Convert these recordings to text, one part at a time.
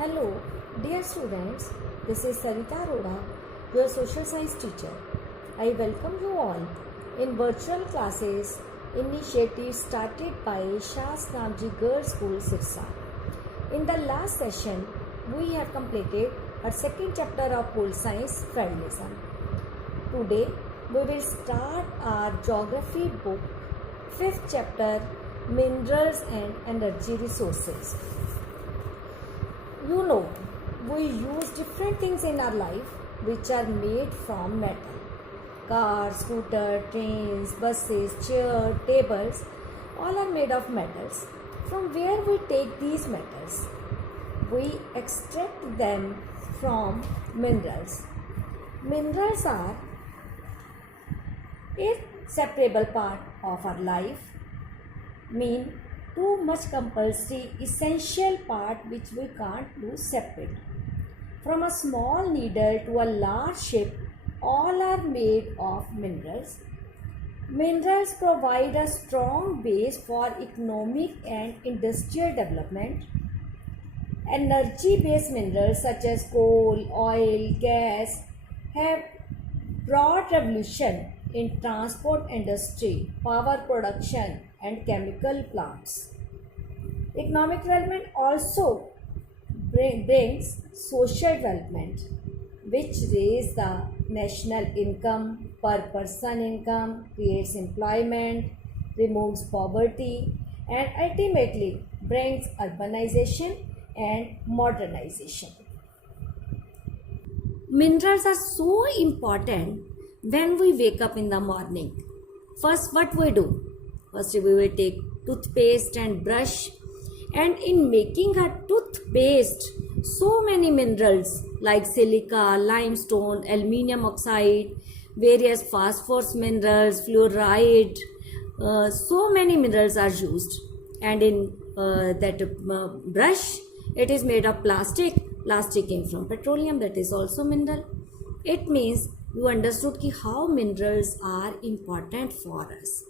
Hello, dear students. This is Sarita Arora, your social science teacher. I welcome you all in virtual classes initiative started by Shas Namji Girls School, Sirsa. In the last session, we have completed our second chapter of Pole Science Federalism. Today, we will start our geography book, fifth chapter, Minerals and Energy Resources. You know, we use different things in our life which are made from metal. Cars, scooter, trains, buses, chairs, tables, all are made of metals. From where we take these metals? We extract them from minerals. Minerals are a separable part of our life, mean too much compulsory essential part which we can't do separate. From a small needle to a large ship, all are made of minerals. Minerals provide a strong base for economic and industrial development. Energy-based minerals such as coal, oil, gas have brought revolution in transport industry, power production and chemical plants. Economic development also brings social development, which raises the national income, per person income, creates employment, removes poverty, and ultimately brings urbanization and modernization. Minerals are so important when we wake up in the morning. First, what we do? First, we will take toothpaste and brush. And in making a toothpaste, so many minerals like silica, limestone, aluminium oxide, various phosphorus minerals, fluoride, so many minerals are used. And in that brush, it is made of plastic. Plastic came from petroleum, that is also mineral. It means you understood how minerals are important for us.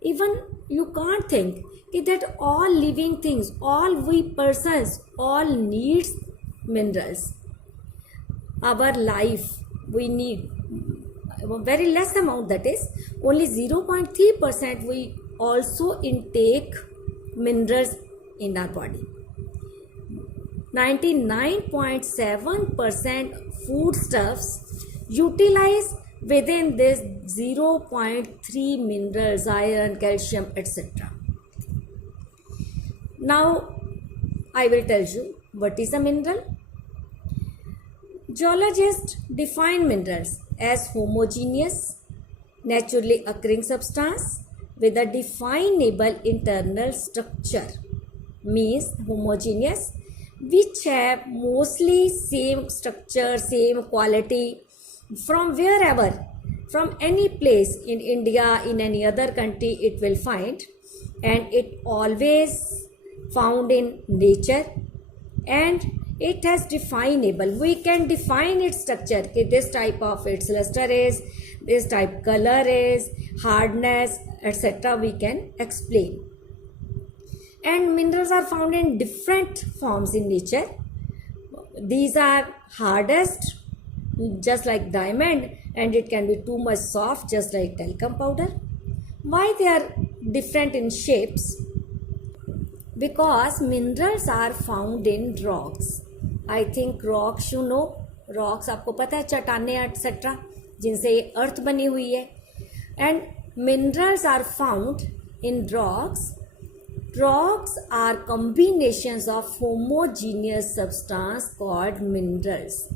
Even you can't think that all living things, all we persons, all needs minerals. Our life, we need very less amount, that is only 0.3% we also intake minerals in our body. 99.7% foodstuffs utilize within this 0.3 minerals, iron, calcium, etc. Now, I will tell you what is a mineral. Geologists define minerals as homogeneous, naturally occurring substance with a definable internal structure. Means homogeneous, which have mostly same structure, same quality, from wherever, from any place in India, in any other country it will find, and it always found in nature, and it has definable, we can define its structure, this type of its luster is, this type color is, hardness, etc. we can explain. And minerals are found in different forms in nature. These are hardest, just like diamond, and it can be too much soft, just like talcum powder. Why they are different in shapes? Because minerals are found in rocks. I think rocks, you know, rocks आपको पता है, चट्टानें etc. जिनसे ये अर्थ बनी हुई है. And minerals are found in rocks. Rocks are combinations of homogeneous substance called minerals.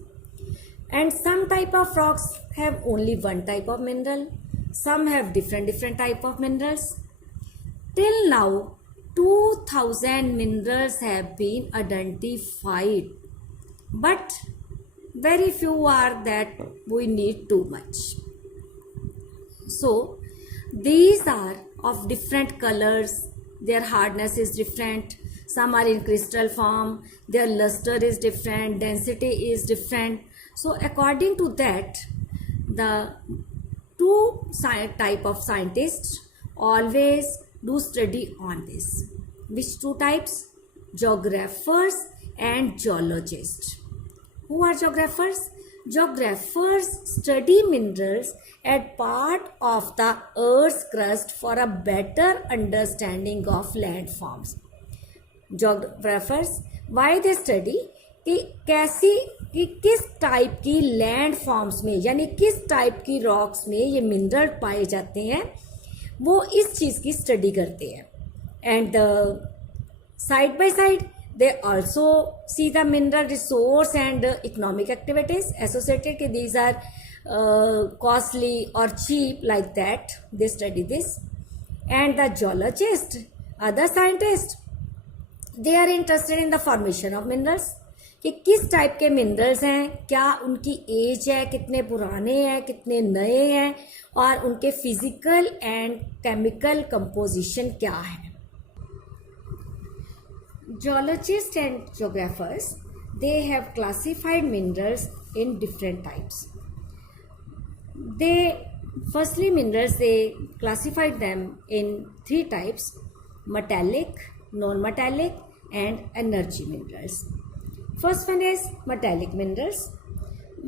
And some type of rocks have only one type of mineral. Some have different type of minerals. Till now, 2000 minerals have been identified. But very few are that we need too much. So, these are of different colors. Their hardness is different. Some are in crystal form. Their luster is different. Density is different. So according to that, the two type of scientists always do study on this. Which two types? Geographers and geologists. Who are geographers? Geographers study minerals as part of the earth's crust for a better understanding of landforms. Geographers, why they study कि कैसी कि किस type की land forms में यानी किस type की rocks में ये मिनरल पाए जाते हैं, वो इस चीज़ की स्टडी करते हैं. And side by side they also see the mineral resource and economic activities associated. These are costly or cheap, like that they study this. And the geologist, other scientists, they are interested in the formation of minerals, कि किस type के minerals हैं, क्या उनकी as है, कितने पुराने हैं, कितने नए हैं, और उनके फिजिकल एंड केमिकल कंपोजिशन क्या है. Geologists and geographers, they have classified minerals in different types. Minerals, they classified them in 3 types: metallic, non-metallic, and energy minerals. First one is metallic minerals.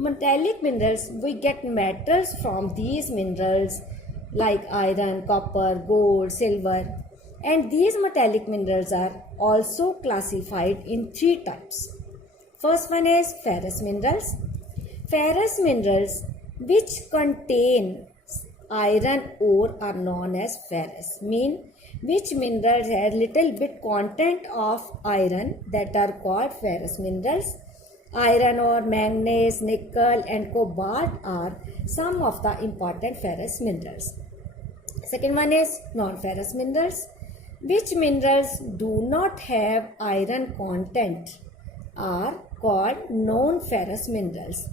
Metallic minerals, we get metals from these minerals like iron, copper, gold, silver. And these metallic minerals are also classified in 3 types. First one is ferrous minerals. Ferrous minerals which contain iron ore are known as ferrous. Mean which minerals have little bit content of iron, that are called ferrous minerals. Iron ore, manganese, nickel and cobalt are some of the important ferrous minerals. Second one is non-ferrous minerals. Which minerals do not have iron content are called non-ferrous minerals.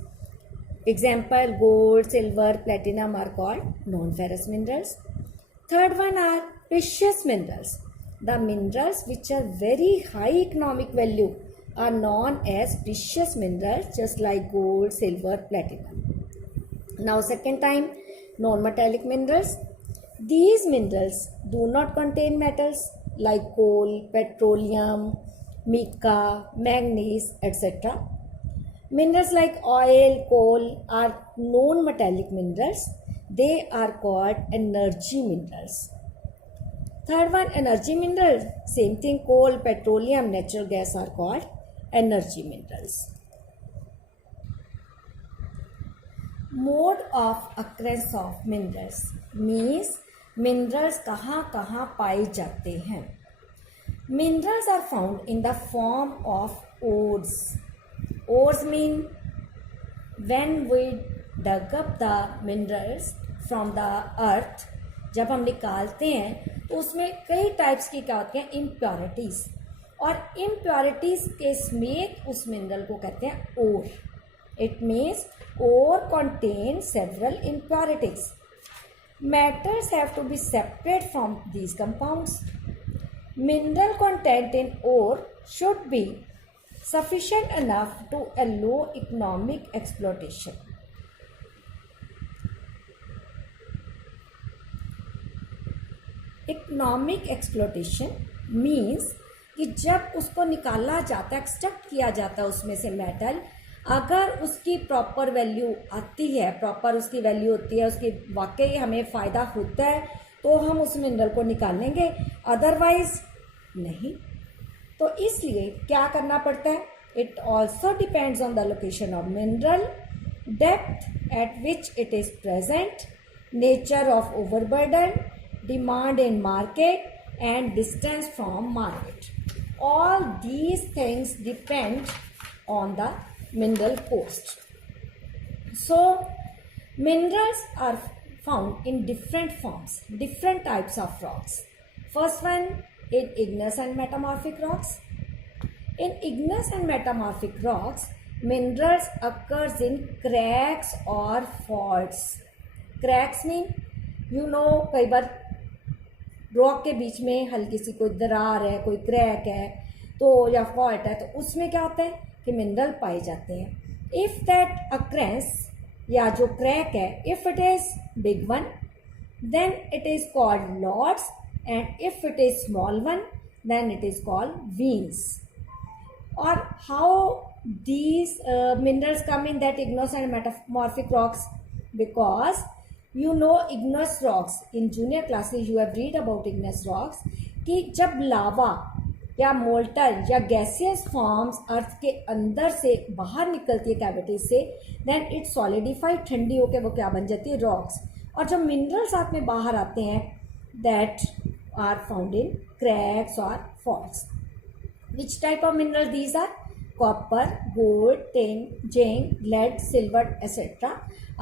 Example, gold, silver, platinum are called non-ferrous minerals. Third one are precious minerals. The minerals which are very high economic value are known as precious minerals, just like gold, silver, platinum. Now second time, non-metallic minerals. These minerals do not contain metals like coal, petroleum, mica, manganese, etc. Minerals like oil, coal are non-metallic minerals. They are called energy minerals. Third one, energy minerals. Same thing, coal, petroleum, natural gas are called energy minerals. Mode of occurrence of minerals means minerals कहाँ कहाँ पाए जाते हैं. Minerals are found in the form of ores. Ores mean when we dug up the minerals from the earth, जब हम निकालते हैं तो उसमें कई टाइप्स की क्या होती हैं, इम्प्योरिटीज, और इम्प्योरिटीज के समेत उस मिनरल को कहते हैं ore. It means ore contain several impurities. Metals have to be separate from these compounds. Mineral content in ore should be sufficient enough to allow economic exploitation. Economic exploitation means कि जब उसको निकाला जाता है, extract किया जाता है उसमें से मेटल, अगर उसकी प्रॉपर वैल्यू आती है, प्रॉपर उसकी वैल्यू होती है, उसकी वाकई हमें फ़ायदा होता है, तो हम उस मिनरल को निकालेंगे, अदरवाइज नहीं. तो इसलिए क्या करना पड़ता है, it also depends on the location of mineral, depth eight which it is present, nature of overburden, demand in market and distance from market. All these things depend on the mineral cost. So minerals are found in different forms, different types of rocks. First one is igneous and metamorphic rocks. In igneous and metamorphic rocks, minerals occurs in cracks or faults. Cracks mean, you know, कई बार rock के बीच में हल्की सी कोई दरार है, कोई crack है, तो या फॉल्ट है, तो उसमें क्या होता है कि मिनरल पाए जाते हैं. इफ़ दैट अक्रेंस या जो क्रैक है, if it is big one then it is called lodes, and if it is small one then it is called veins. Or how these minerals come in that igneous and metamorphic rocks? Because you know igneous rocks, in junior classes you have read about igneous rocks कि जब लावा या molten या gaseous forms अर्थ के अंदर से बाहर निकलती है कैविटी से, देन इट सॉलिडिफाइड, ठंडी होकर वो क्या बन जाती है, रॉक्स. और जब मिनरल्स साथ में बाहर आते हैं that are found in cracks और faults. Which type of mineral these are? Copper, gold, tin, zinc, lead, silver etcetera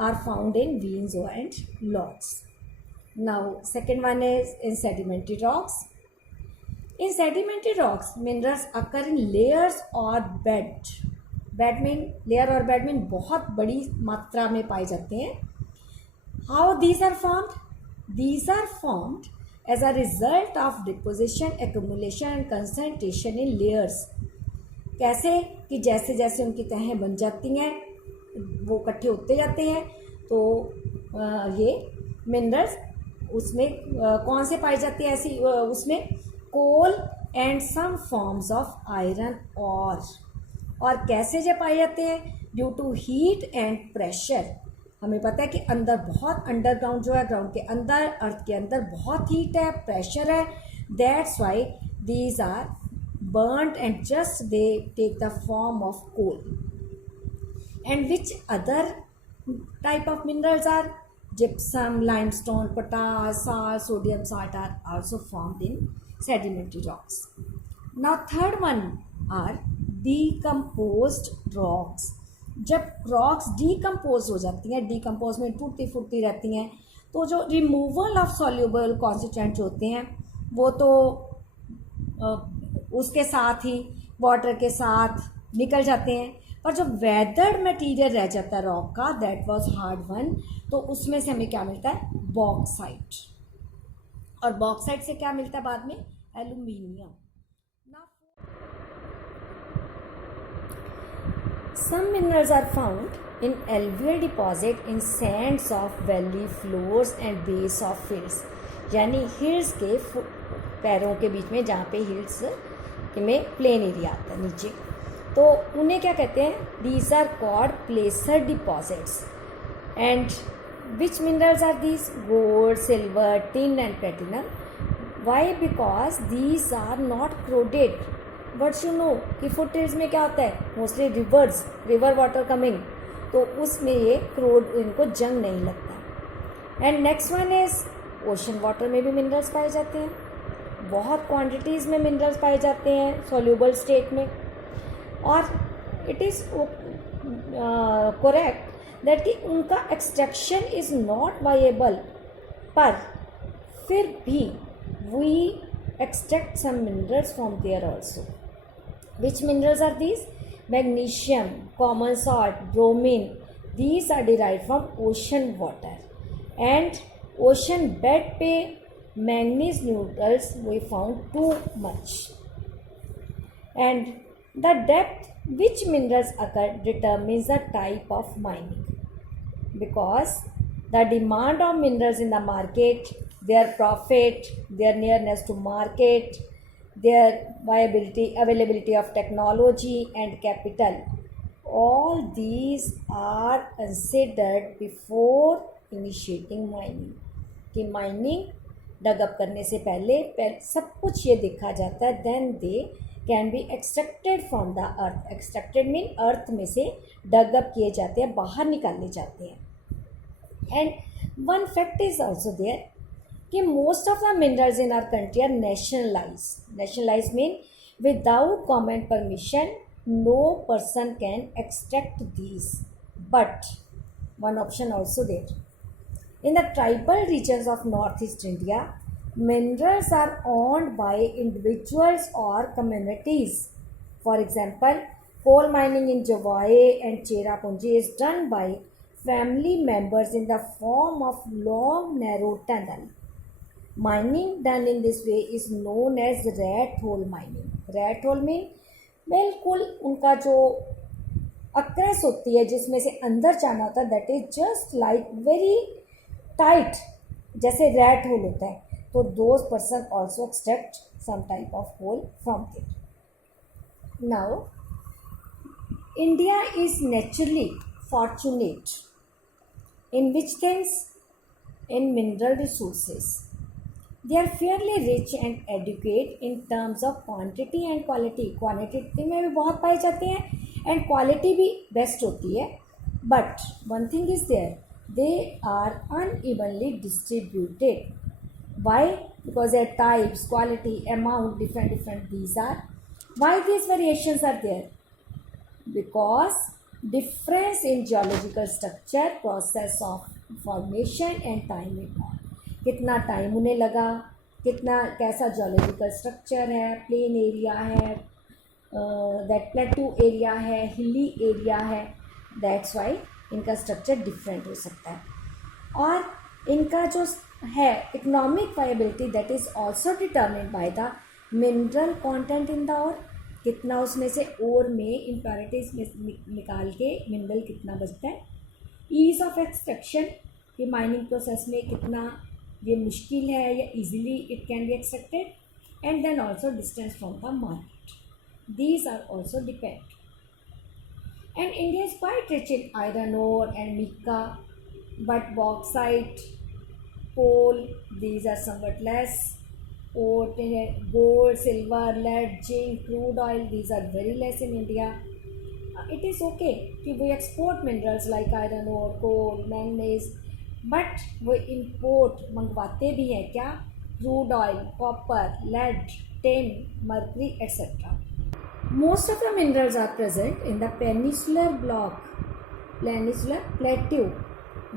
are found in veins and logs. Now second one is in sedimentary rocks. In sedimentary rocks, minerals occur in layers or bed. Bed mean layer और bed mean बहुत बड़ी मात्रा में पाए जाते हैं. How these are formed? These are formed as a result of deposition, accumulation and concentration in layers. कैसे कि जैसे जैसे उनकी तहें बन जाती हैं वो इकट्ठे होते जाते हैं. तो ये मिनरल्स उसमें कौन से पाई जाती है ऐसी उसमें coal and some forms of iron और कैसे जो पाए जाते हैं? Due to heat and pressure. हमें पता है कि अंदर बहुत अंडरग्राउंड जो है, ग्राउंड के अंदर, अर्थ के अंदर बहुत हीट है, प्रेशर है. That's why these are burned and just they take the form of coal. And which other type of minerals are? gypsum, limestone, potash, salt, sodium salt are also formed in sedimentary rocks. Now third one are decomposed rocks. जब rocks decompose हो जाती हैं, decompose में टूटती फूटती रहती हैं, तो जो removal of soluble constituents होते हैं वो तो उसके साथ ही वाटर के साथ निकल जाते हैं. और जो वेदर्ड मटेरियल रह जाता है रॉक का, दैट वाज हार्ड वन, तो उसमें से हमें क्या मिलता है? बॉक्साइट. और बॉक्साइट से क्या मिलता है बाद में? Aluminium. Some minerals are found in alluvial deposit in sands of valley floors and base of hills. यानी हिल्स के पैरों के बीच में, जहाँ पे हिल्स में प्लेन एरिया आता है नीचे, तो उन्हें क्या कहते हैं? These are called placer deposits. And which minerals are these? Gold, silver, tin and platinum. Why? Because these are not corroded. But you know कि फुट हिल्स में क्या होता है? Mostly rivers, river water coming, तो उसमें ये corrode, इनको जंग नहीं लगता. And next one is ocean water में भी मिनरल्स पाए जाते हैं. बहुत क्वांटिटीज़ में मिनरल्स पाए जाते हैं सॉल्यूबल स्टेट में. और इट इज़ करेक्ट दैट कि उनका एक्सट्रैक्शन इज़ नॉट वाइएबल, पर फिर भी we extract some minerals from there also. Which minerals are these? Magnesium, common salt, bromine. These are derived from ocean water. And ocean bed पे manganese minerals we found too much. And the depth which minerals occur determines the type of mining, because the demand of minerals in the market, their profit, their nearness to market, their availability of technology and capital, all these are considered before initiating mining. कि mining dug up करने से पहले सब कुछ ये देखा जाता है. Then they can be extracted from the earth. Extracted mean earth में से डगअप किए जाते हैं, बाहर निकाले जाते हैं. And one fact is also there कि most of the minerals in our country are nationalise. Nationalise mean without government permission no person can extract these. But one option also there. In the tribal regions of northeast India, minerals are owned by individuals or communities. For example, coal mining in Jawai and Cherrapunji is done by family members in the form of long narrow tunnel. Mining done in this way is known as rat hole mining. Rat hole mean बिल्कुल उनका जो अक्रेस होती है जिसमें से अंदर जाना होता है, that is just like very tight, जैसे रैट होल होता है. तो those person also extract some type of hole from there. Now India is naturally fortunate in which things? In mineral resources. They are fairly rich and adequate in terms of quantity and quality. Quantity में भी बहुत पाए जाते हैं and quality भी best होती है. But one thing is there, they are unevenly distributed. Why? Because their types, quality, amount, different these are. Why these variations are there? Because difference in geological structure, process of formation and time involved. कितना time उन्हें लगा, कितना कैसा geological structure है, plain area है, that plateau area है, hilly area है, that's why इनका स्ट्रक्चर डिफरेंट हो सकता है. और इनका जो है economic viability that is also determined by the mineral content in the ore. कितना उसमें से ओर में इम्प्योरिटीज निकाल के मिनरल कितना बचता है. ईज़ ऑफ एक्सट्रैक्शन कि माइनिंग प्रोसेस में कितना ये मुश्किल है या easily it can be extracted. And then also distance from the market. These are also depend. And India is quite rich in iron ore and mica, but bauxite, coal, these are somewhat less. Gold, silver, lead, zinc, crude oil, these are very less in India. It is okay कि we export minerals like iron ore, coal, manganese, but we import मंगवाते भी हैं क्या? Crude oil, copper, lead, tin, mercury, etc. Most of the minerals are present in the peninsular plateau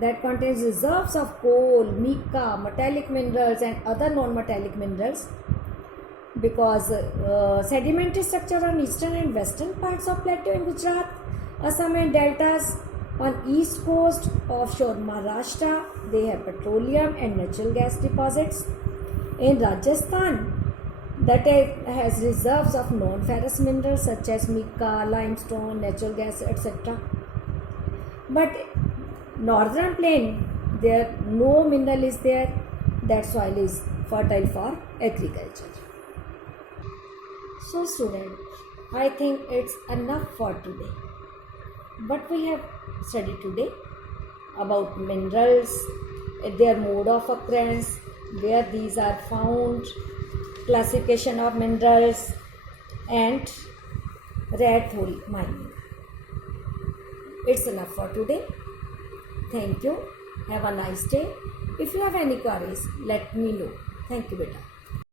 that contains reserves of coal, mica, metallic minerals and other non-metallic minerals. Because sedimentary structure on eastern and western parts of plateau in Gujarat, Assam and deltas. On east coast, offshore Maharashtra, they have petroleum and natural gas deposits. In Rajasthan, that has reserves of non-ferrous minerals such as mica, limestone, natural gas, etc. But northern plain, there no mineral is there. That soil is fertile for agriculture. So students, I think it's enough for today. What we have studied today about minerals, their mode of occurrence, where these are found, classification of minerals and rare theory mining. It's enough for today. Thank you. Have a nice day. If you have any queries, let me know. Thank you, beta.